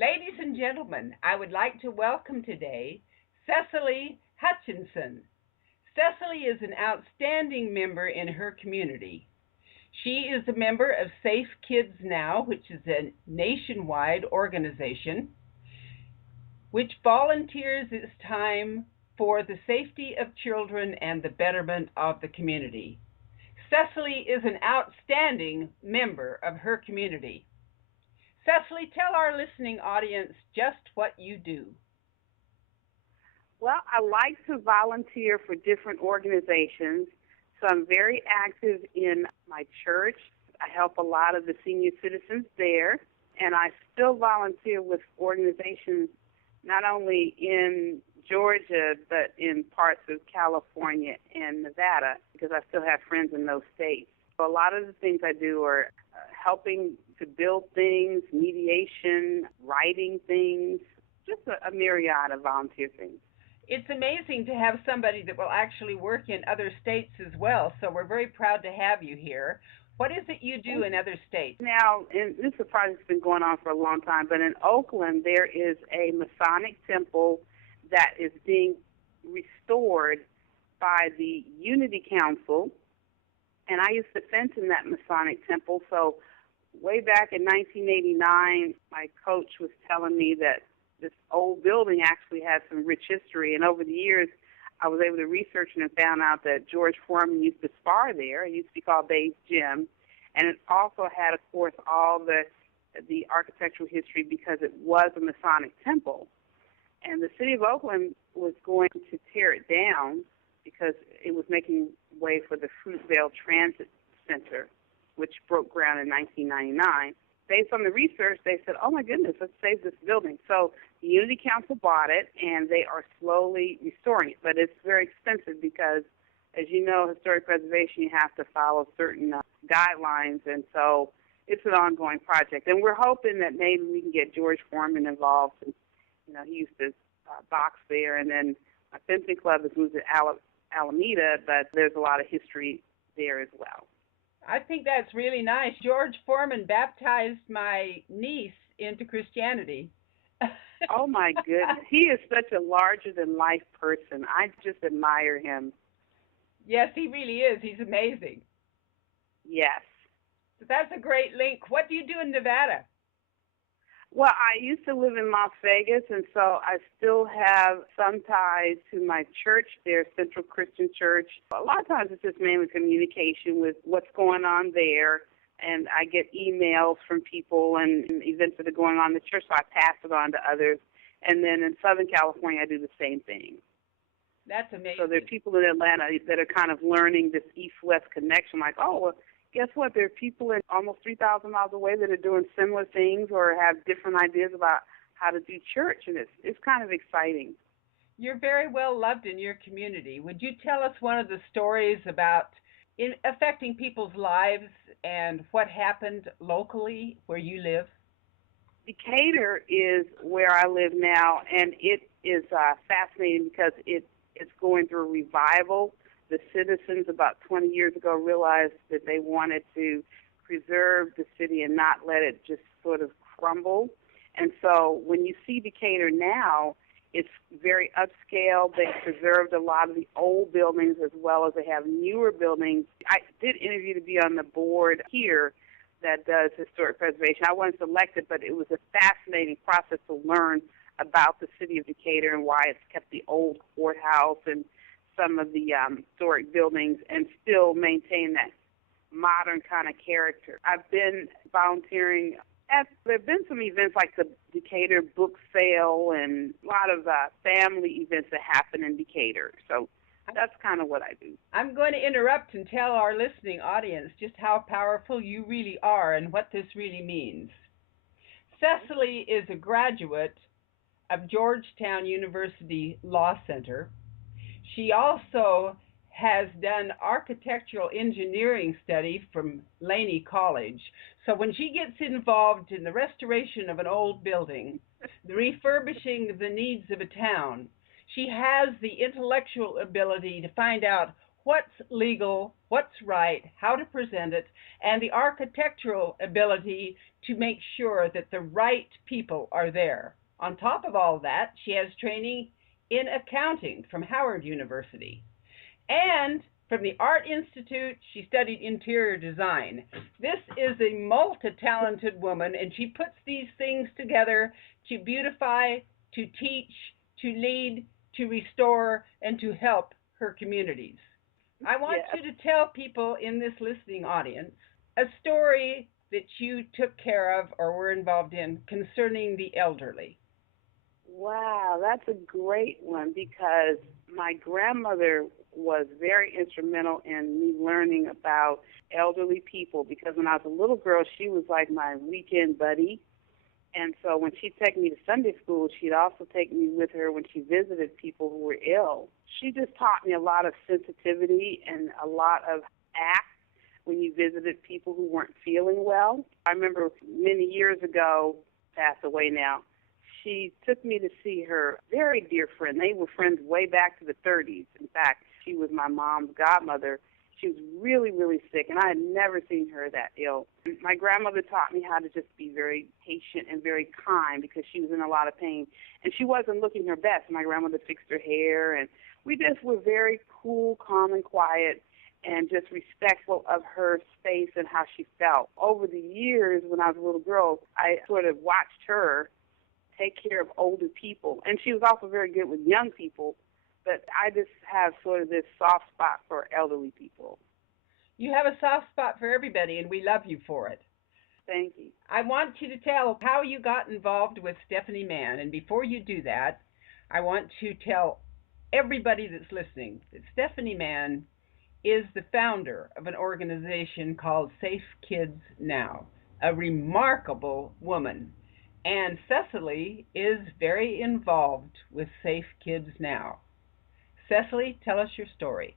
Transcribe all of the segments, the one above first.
Ladies and gentlemen, I would like to welcome today Cessaly Hutchinson. Cessaly is an outstanding member in her community. She is a member of Safe Kids Now, which is a nationwide organization which volunteers its time for the safety of children and the betterment of the community. Cessaly is an outstanding member of her community. Cessaly, tell our listening audience just what you do. Well, I like to volunteer for different organizations. So I'm very active in my church. I help a lot of the senior citizens there. And I still volunteer with organizations not only in Georgia, but in parts of California and Nevada, because I still have friends in those states. So a lot of the things I do are helping to build things, mediation, writing things, just a myriad of volunteer things. It's amazing to have somebody that will actually work in other states as well, so we're very proud to have you here. What is it you do in other states? Now, and this project's been going on for a long time, but in Oakland there is a Masonic temple that is being restored by the Unity Council, and I used to fence in that Masonic temple. So way back in 1989, my coach was telling me that this old building actually has some rich history, and over the years I was able to research it and found out that George Foreman used to spar there. It used to be called Bay's Gym, and it also had, of course, all the architectural history because it was a Masonic temple. And the city of Oakland was going to tear it down because it was making way for the Fruitvale Transit Center, which broke ground in 1999. Based on the research, they said, oh my goodness, let's save this building. So the Unity Council bought it, and they are slowly restoring it. But it's very expensive because, as you know, historic preservation, you have to follow certain guidelines, and so it's an ongoing project. And we're hoping that maybe we can get George Foreman involved. And, you know, he used to box there, and then my fencing club has moved to Alameda, but there's a lot of history there as well. I think that's really nice. George Foreman baptized my niece into Christianity. Oh, my goodness. He is such a larger-than-life person. I just admire him. Yes, he really is. He's amazing. Yes. So that's a great link. What do you do in Nevada? Well, I used to live in Las Vegas, and so I still have some ties to my church there, Central Christian Church. A lot of times it's just mainly communication with what's going on there, and I get emails from people and events that are going on in the church, so I pass it on to others. And then in Southern California, I do the same thing. That's amazing. So there are people in Atlanta that are kind of learning this east-west connection, like, oh, well, guess what? There are people in almost 3,000 miles away that are doing similar things or have different ideas about how to do church, and it's kind of exciting. You're very well loved in your community. Would you tell us one of the stories about affecting people's lives and what happened locally where you live? Decatur is where I live now, and it is fascinating because it's going through a revival. The citizens about 20 years ago realized that they wanted to preserve the city and not let it just sort of crumble. And so when you see Decatur now, it's very upscale. They preserved a lot of the old buildings as well as they have newer buildings. I did interview to be on the board here that does historic preservation. I wasn't selected, but it was a fascinating process to learn about the city of Decatur and why it's kept the old courthouse and some of the historic buildings and still maintain that modern kind of character. I've been volunteering there have been some events like the Decatur book sale and a lot of family events that happen in Decatur. So that's kind of what I do. I'm going to interrupt and tell our listening audience just how powerful you really are and what this really means. Cessaly is a graduate of Georgetown University Law Center. She also has done architectural engineering study from Laney College. So when she gets involved in the restoration of an old building, the refurbishing of the needs of a town, she has the intellectual ability to find out what's legal, what's right, how to present it, and the architectural ability to make sure that the right people are there. On top of all that, she has training in accounting from Howard University. And from the Art Institute, she studied interior design. This is a multi talented woman, and she puts these things together to beautify, to teach, to lead, to restore, and to help her communities. I want Yes. you to tell people in this listening audience a story that you took care of or were involved in concerning the elderly. Wow, that's a great one because my grandmother was very instrumental in me learning about elderly people because when I was a little girl, she was like my weekend buddy. And so when she'd take me to Sunday school, she'd also take me with her when she visited people who were ill. She just taught me a lot of sensitivity and a lot of act when you visited people who weren't feeling well. I remember many years ago, passed away now, she took me to see her very dear friend. They were friends way back to the 30s. In fact, she was my mom's godmother. She was really, really sick, and I had never seen her that ill. My grandmother taught me how to just be very patient and very kind because she was in a lot of pain. And she wasn't looking her best. My grandmother fixed her hair, and we just were very cool, calm, and quiet and just respectful of her space and how she felt. Over the years, when I was a little girl, I sort of watched her take care of older people. And she was also very good with young people, but I just have sort of this soft spot for elderly people. You have a soft spot for everybody, and we love you for it. Thank you. I want you to tell how you got involved with Stephanie Mann. And before you do that, I want to tell everybody that's listening that Stephanie Mann is the founder of an organization called Safe Kids Now, a remarkable woman. And Cessaly is very involved with Safe Kids Now. Cessaly, tell us your story.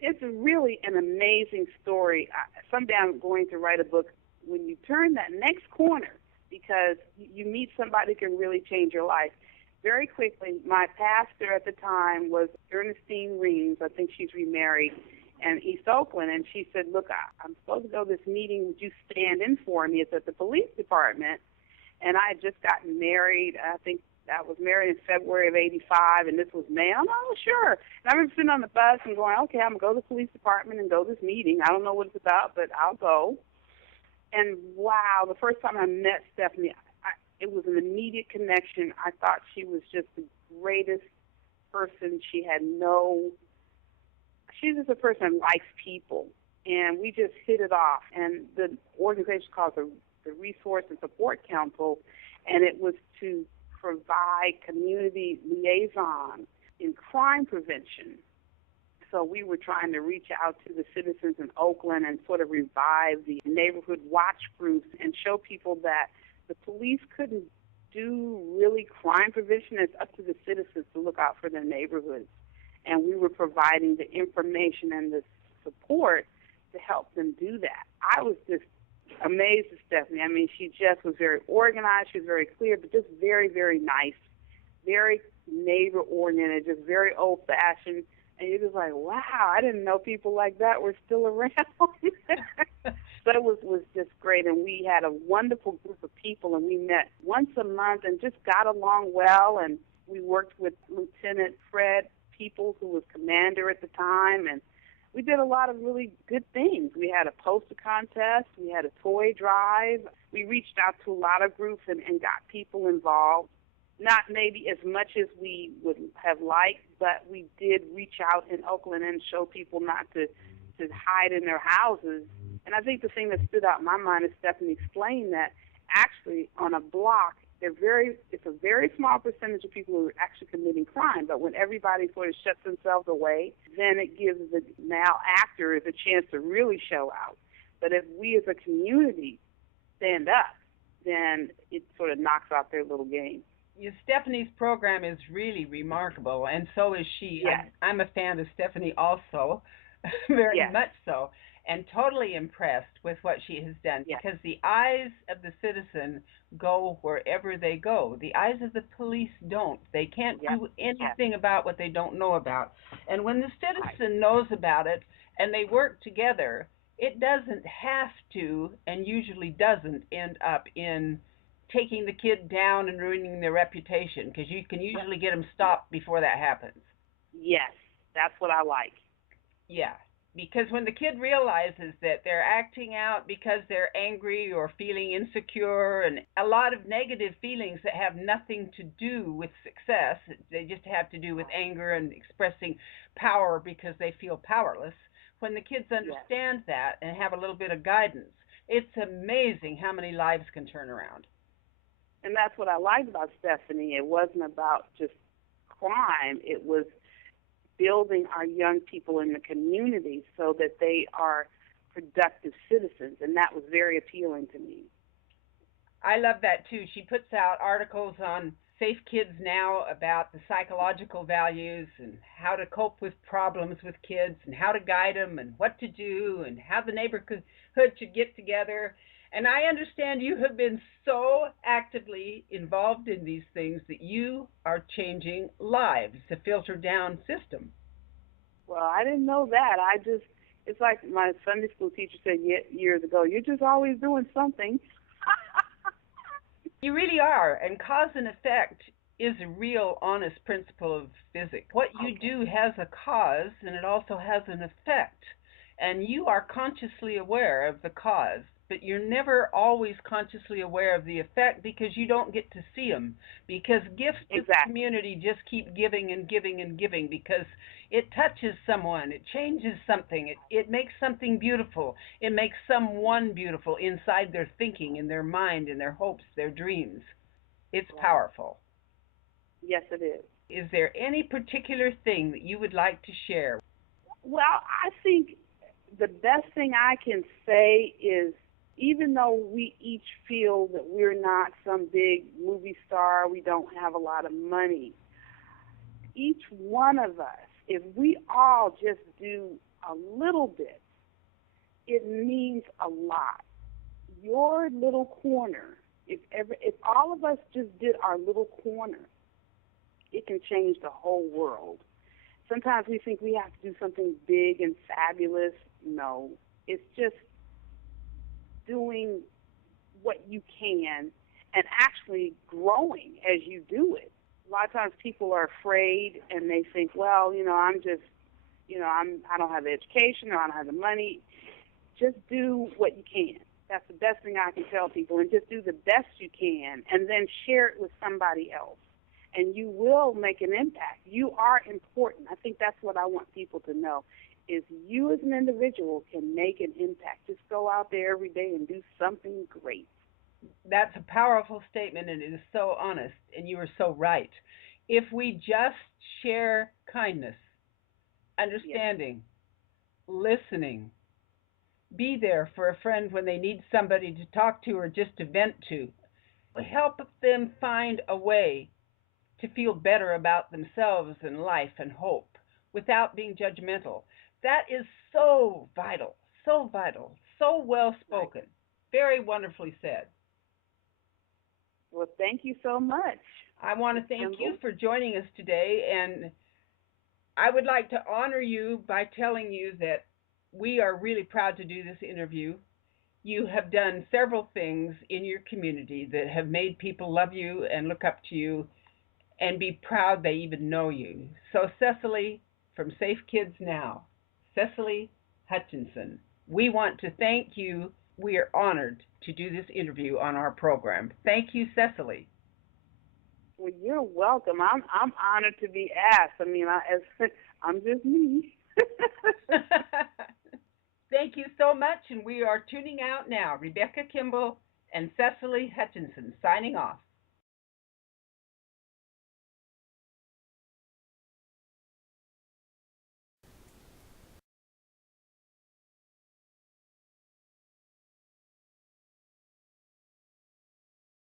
It's really an amazing story. Someday I'm going to write a book when you turn that next corner because you meet somebody who can really change your life. Very quickly, my pastor at the time was Ernestine Reams. I think she's remarried in East Oakland. And she said, look, I'm supposed to go to this meeting. Would you stand in for me? It's at the police department. And I had just gotten married. I think I was married in February of '85, and this was May. I'm oh, sure. And I remember sitting on the bus and going, okay, I'm going to go to the police department and go to this meeting. I don't know what it's about, but I'll go. And wow, the first time I met Stephanie, it was an immediate connection. I thought she was just the greatest person. She's just a person that likes people. And we just hit it off. And the organization called the Resource and Support Council, and it was to provide community liaison in crime prevention. So we were trying to reach out to the citizens in Oakland and sort of revive the neighborhood watch groups and show people that the police couldn't do really crime prevention. It's up to the citizens to look out for their neighborhoods. And we were providing the information and the support to help them do that. I was just amazed at Stephanie. I mean, she just was very organized. She was very clear, but just very, very nice, very neighbor-oriented, just very old-fashioned. And you're just like, wow, I didn't know people like that were still around. So it was just great. And we had a wonderful group of people, and we met once a month and just got along well. And we worked with Lieutenant Fred Peoples, who was commander at the time, and we did a lot of really good things. We had a poster contest. We had a toy drive. We reached out to a lot of groups and got people involved. Not maybe as much as we would have liked, but we did reach out in Oakland and show people not to hide in their houses. And I think the thing that stood out in my mind is Stephanie explained that actually on a block, it's a very small percentage of people who are actually committing crime, but when everybody sort of shuts themselves away, then it gives the now actors a chance to really show out. But if we as a community stand up, then it sort of knocks off their little game. Stephanie's program is really remarkable, and so is she. Yes. I'm a fan of Stephanie also, very yes. much so. and totally impressed with what she has done, Yes. because the eyes of the citizen go wherever they go. The eyes of the police don't. They can't Yes. do Yes. anything about what they don't know about. And when the Right. citizen knows about it and they work together, it doesn't have to, and usually doesn't, end up in taking the kid down and ruining their reputation, because you can usually get them stopped before that happens. Yes. That's what I like. Yeah, because when the kid realizes that they're acting out because they're angry or feeling insecure, and a lot of negative feelings that have nothing to do with success, they just have to do with anger and expressing power because they feel powerless. When the kids understand that and have a little bit of guidance, it's amazing how many lives can turn around. And that's what I liked about Stephanie. It wasn't about just crime. It was building our young people in the community so that they are productive citizens, and that was very appealing to me. I love that too. She puts out articles on Safe Kids Now about the psychological values and how to cope with problems with kids and how to guide them and what to do and how the neighborhood should get together. And I understand you have been so actively involved in these things that you are changing lives, to filter down system. Well, I didn't know that. It's like my Sunday school teacher said years ago, you're just always doing something. You really are, and cause and effect is a real honest principle of physics. What you do has a cause, and it also has an effect. And you are consciously aware of the cause, but you're never always consciously aware of the effect because you don't get to see them. Because gifts to the community just keep giving and giving and giving, because it touches someone, it changes something, it makes something beautiful, it makes someone beautiful inside their thinking, in their mind, in their hopes, their dreams. It's powerful. Yes, it is. Is there any particular thing that you would like to share? Well, I think the best thing I can say is, even though we each feel that we're not some big movie star, we don't have a lot of money, each one of us, if we all just do a little bit, it means a lot. Your little corner, if all of us just did our little corner, it can change the whole world. Sometimes we think we have to do something big and fabulous. No, it's just doing what you can and actually growing as you do it. A lot of times people are afraid and they think, well, I'm just, I don't have the education or I don't have the money. Just do what you can. That's the best thing I can tell people, and just do the best you can and then share it with somebody else. And you will make an impact. You are important. I think that's what I want people to know, is you as an individual can make an impact. Just go out there every day and do something great. That's a powerful statement, and it is so honest, and you are so right. If we just share kindness, understanding, listening, be there for a friend when they need somebody to talk to or just to vent to, help them find a way to feel better about themselves and life and hope without being judgmental. That is so vital, so well spoken, very wonderfully said. Well, thank you so much. I want to thank you for joining us today, and I would like to honor you by telling you that we are really proud to do this interview. You have done several things in your community that have made people love you and look up to you and be proud they even know you. So Cessaly from Safe Kids Now, Cessaly Hutchinson, we want to thank you. We are honored to do this interview on our program. Thank you, Cessaly. Well, you're welcome. I'm honored to be asked. I mean, I'm just me. Thank you so much, and we are tuning out now. Rebecca Kimbel and Cessaly Hutchinson signing off.